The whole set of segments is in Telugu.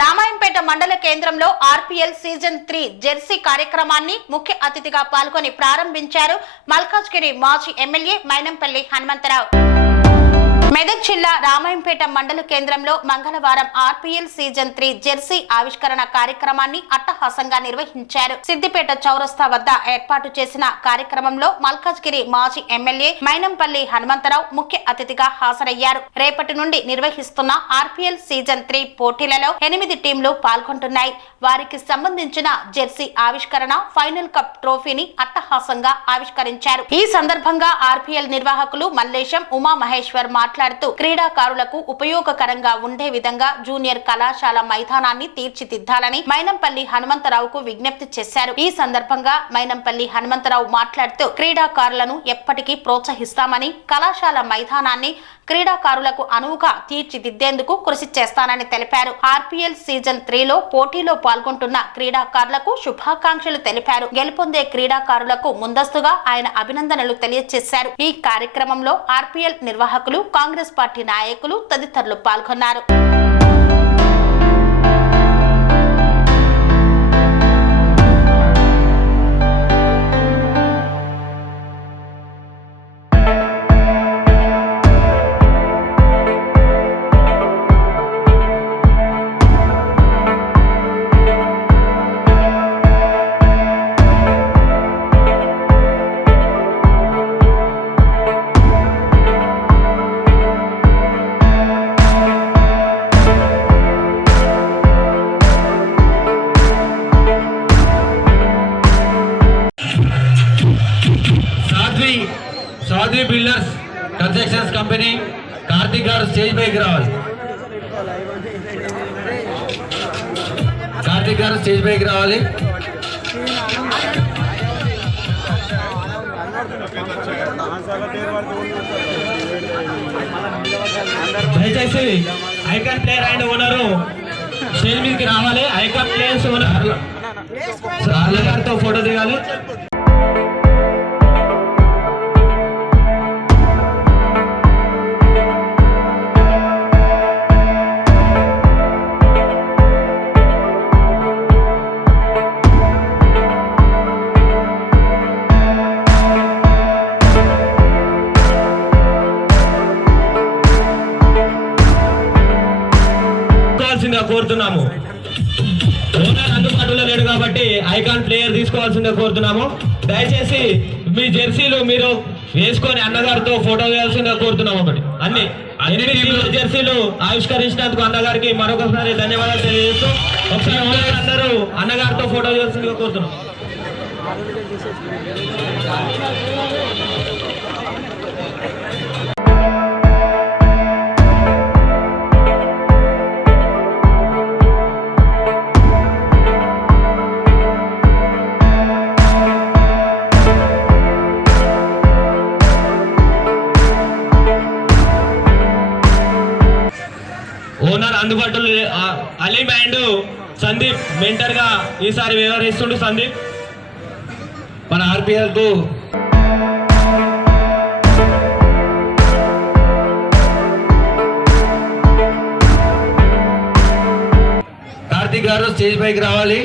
రామాయంపేట మండల కేంద్రంలో ఆర్పీఎల్ సీజన్ 3 జెర్సీ కార్యక్రమాన్ని ముఖ్య అతిథిగా పాల్గొని ప్రారంభించారు మల్కాజ్గిరి మాజీ ఎమ్మెల్యే మైనంపల్లి హనుమంతరావు. మెదక్ జిల్లా రామాయంపేట మండల కేంద్రంలో మంగళవారం ఆర్పీఎల్ సీజన్ 3 జెర్సీ ఆవిష్కరణ కార్యక్రమాన్ని అట్టహాసంగా నిర్వహించారు. సిద్దిపేట చౌరస్తా వద్ద ఏర్పాటు చేసిన కార్యక్రమంలో మల్కాజ్గిరి మాజీ ఎమ్మెల్యే మైనంపల్లి హనుమంతరావు ముఖ్య అతిథిగా హాజరయ్యారు. రేపటి నుండి నిర్వహిస్తున్న ఆర్పీఎల్ సీజన్ 3 పోటీలలో 8 టీంలు పాల్గొంటున్నాయి. వారికి సంబంధించిన జెర్సీ ఆవిష్కరణ, ఫైనల్ కప్ ట్రోఫీని అట్టహాసంగా ఆవిష్కరించారు. ఈ సందర్భంగా ఆర్పీఎల్ నిర్వాహకులు మల్లేశం, ఉమా మహేశ్వర్ మాట్లాడుతూ క్రీడాకారులకు ఉపయోగకరంగా ఉండే విధంగా జూనియర్ కళాశాల మైదానాన్ని తీర్చిదిద్దాలని మైనంపల్లి హనుమంతరావుకు విజ్ఞప్తి చేశారు. ఈ సందర్భంగా మైనంపల్లి హనుమంతరావు మాట్లాడుతూ క్రీడాకారులను ఎప్పటికీ ప్రోత్సహిస్తామని, కళాశాల మైదానాన్ని క్రీడాకారులకు అనువుగా తీర్చిదిద్దేందుకు కృషి చేస్తానని తెలిపారు. ఆర్పీఎల్ సీజన్ 3లో పోటీలో పాల్గొంటున్న క్రీడాకారులకు శుభాకాంక్షలు తెలిపారు. గెలుపొందే క్రీడాకారులకు ముందస్తుగా ఆయన అభినందనలు తెలియజేశారు. ఈ కార్యక్రమంలో ఆర్పీఎల్ నిర్వాహకులు, కాంగ్రెస్ పార్టీ నాయకులు తదితరులు పాల్గొన్నారు. Sadhvi builders constructions company Karthik garu stage पైకి రావాలి. కార్తిక్ గారు స్టేజ్ పైకి రావాలి. దయచేసి icon player and owner stage మీదకి రావాలి. ఐకాన్ ప్లేయర్స్ ఓనర్ గారితో ఫోటో దిగాలి. కోరుతున్నాము. ఓనర్ అందుబాటులో లేడు కాబట్టి ఐకాన్ ప్లేయర్ తీసుకోవాల్సిందే కోరుతున్నాము. దయచేసి మీ జెర్సీలు మీరు వేసుకొని అన్నగారితో ఫోటో వేయాల్సిందే కోరుతున్నాము. ఒకటి అన్ని 8 జెర్సీలు ఆవిష్కరించినందుకు అన్నగారికి మరొకసారి ధన్యవాదాలు తెలియజేస్తూ ఒకసారి ఓనర్ అందరూ అన్నగారితో ఫోటో చేయాల్సిందిగా కోరుతున్నాం. ఓనర్ అందుబాటులో అలీం అండ్ సందీప్ మెంటర్ గా ఈసారి వ్యవహరిస్తుండు. సందీప్ మన ఆర్పీఎల్ కు కార్తిక్ గారు స్టేజ్ పైకి రావాలి.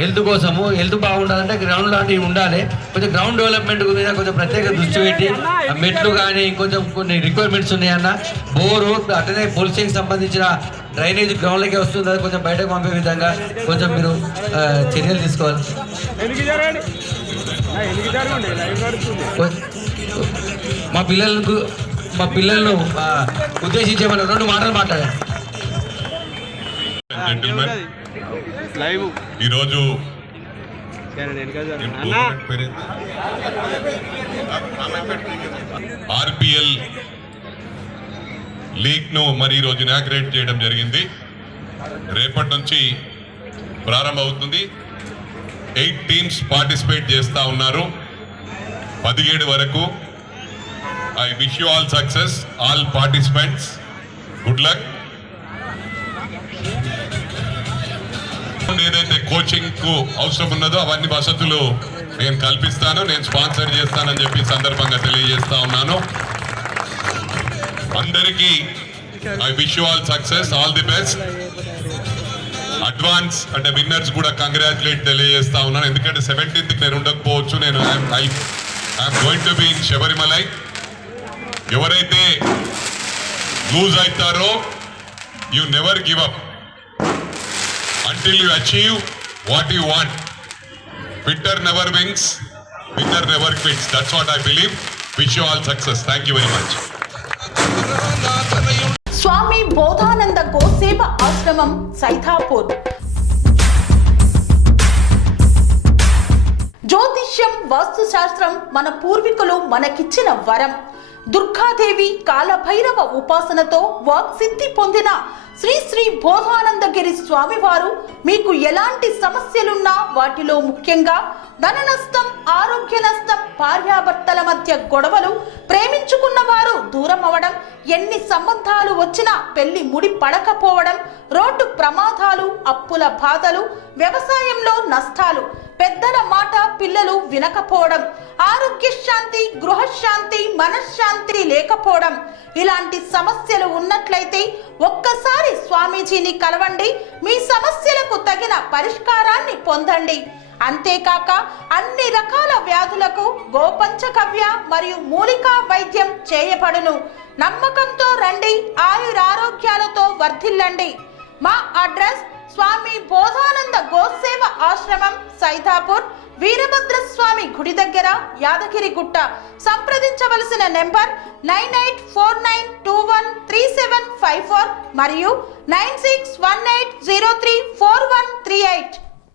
హెల్త్ కోసము హెల్త్ బాగుండాలంటే గ్రౌండ్ లాంటివి ఉండాలి. కొంచెం గ్రౌండ్ డెవలప్మెంట్ మీద కొంచెం ప్రత్యేక దృష్టి పెట్టి మెట్లు కానీ కొంచెం కొన్ని రిక్వైర్మెంట్స్ ఉన్నాయన్న. బోరు అట్లనే పోలీసింగ్ సంబంధించిన డ్రైనేజ్ గ్రౌండ్లకే వస్తుంది, అది కొంచెం బయటకు పంపే విధంగా కొంచెం మీరు చర్యలు తీసుకోవాలి. మా పిల్లలను ఉద్దేశించే మనం 2 మాటలు మాట్లాడారు. ఈరోజు ఆర్పిఎల్ లీగ్ ను మరి ఈరోజు ఇనాగ్రేట్ చేయడం జరిగింది. రేపటి నుంచి ప్రారంభమవుతుంది. 8 టీమ్స్ పార్టిసిపేట్ చేస్తా ఉన్నారు 17 వరకు. I wish you all success, all participants. Good luck. ఏదైతే కోచింగ్ కు అవసరం ఉన్నదో అవన్నీ వసతులు నేను కల్పిస్తాను, నేను స్పాన్సర్ చేస్తానని చెప్పి సందర్భంగా తెలియజేస్తా ఉన్నాను. అందరికీ I wish you all success, all the best. Advance అంటే విన్నర్స్ కూడా కంగ్రాచులేట్ తెలియజేస్తా ఉన్నాను. ఎందుకంటే 17th నేను ఉండకపోవచ్చు, నేను I'm going to be in Sabarimalai. ఎవరైతే లూజ్ అవుతారో you never give up until you achieve what you want. Quitter never wins, winner never quits. That's what I believe. Wish you all success. Thank you very much. స్వామి బోధానంద గోసేవ ఆశ్రమం సైథాపూర్. జ్యోతిష్యం, వాస్తుశాస్త్రం మన పూర్వీకులు మనకిచ్చిన వరం. దుర్గాదేవి, కాలభైరవ ఉపాసనతో వాక్సిద్ధి పొందిన శ్రీ శ్రీ బోధానందగిరి స్వామివారు మీకు ఎలాంటి సమస్యలున్నా, వాటిలో ముఖ్యంగా ధన నష్టం, ఆరోగ్య నష్టం, భార్యాభర్తల మధ్య గొడవలు, ప్రేమించుకున్న వారు దూరం అవడం, ఎన్ని సంబంధాలు వచ్చినా పెళ్లి ముడి పడకపోవడం, రోడ్డు ప్రమాదాలు, అప్పుల బాధలు, వ్యవసాయంలో నష్టాలు, పెద్దల మాట పిల్లలు వినకపోవడం, ఆరోగ్య శాంతి, గృహశాంతి, మనశ్శాంతి లేకపోవడం, ఇలాంటి సమస్యలు ఉన్నట్లయితే ఒక్కసారి స్వామీజీని కలవండి. మీ సమస్యలకు తగిన పరిష్కారాన్ని పొందండి. అంతేకాక అన్ని రకాల వ్యాధులకు గోపంచగవ్య మరియు మూలికా వైద్యం చేయబడును. నమ్మకంతో రండి, ఆయురారోగ్యాలతో వర్ధిల్లండి. మా అడ్రస్ స్వామి బోధానంద గోసేవ ఆశ్రమం, సైథాపూర్, వీరభద్రస్వామి గుడి దగ్గర, యాదగిరిగుట్ట. సంప్రదించవలసిన నెంబర్ 9849213754 మరియు 9618034138.